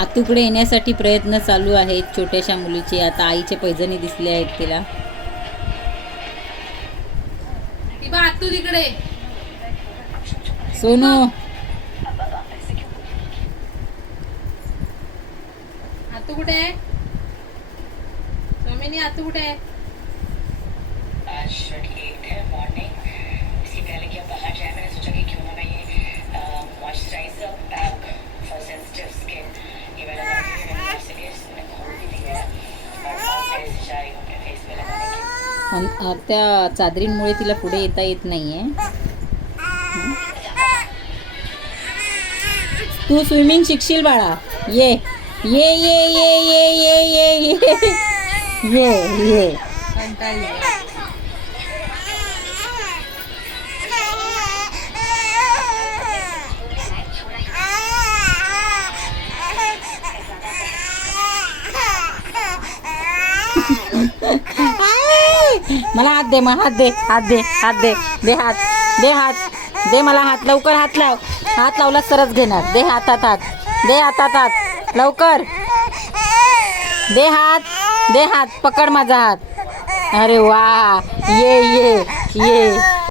आतूकडे येण्यासाठी प्रयत्न चालू आहेत छोट्याशा मुलीचे. आता आईचे पैजणी दिसले आहेत तिला. आतू तिकडे. सोनू आतू कुठे आहे? स्वामिनी आतू कुठे आहे? आज मॉर्निंग इसके पहले कि हम बाहर जाए मैंने सोचा कि क्यों ना मैं ये मॉइस्चराइजर पैक फॉर सेंसिटिव स्किन ये वाला मैंने इसलिए मैंने खोल भी दिया है और फेस जा रही हूँ अपने फेस पे लगाने की. त्या चादरींमुळे तिला पुढे येता येत नाहीये. तू स्विमिंग शिकशील बाळा. ये ये ये ये ये ये ये ये ये ये. मला हात दे, मग हात दे, हात दे, हात दे, दे हात, दे हात, दे मला हात. लवकर हात लाव. हात लावला तरच घेणार. दे हातात हात, दे हातात हात लवकर. दे हात, दे हात, पकड माझा हात. अरे वा, ये ये ये.